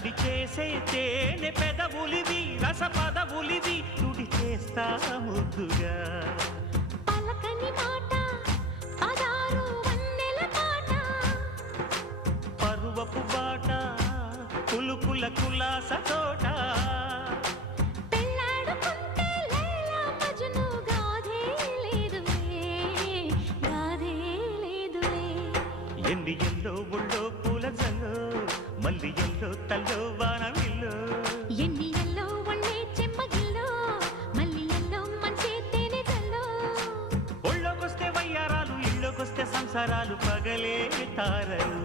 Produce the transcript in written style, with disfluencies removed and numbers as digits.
తడి చేసే తేనె పెదవులివి రస పదవులివి తుడి చేస్తా ముద్దుగా పలకని మాట పదారు వన్నెల పాట పరువపు బాట కులుకుల కులాస తోట పెళ్ళాడుకుంటే లైలా మజ్ను గాథే లేదులే ఎన్ని ఎల్లో ఒళ్ళో పూల జల్లో మల్లి ఎల్లో తల్లో వానవిల్లో ఎన్ని ఎల్లో ఒళ్ళే చెమ్మగిల్లో మల్లి ఎల్లో మంచి తేనె జల్లో ఒళ్ళోకొస్తే వయ్యారాలు ఇళ్ళోకొస్తే సంసారాలు పగలే తారలు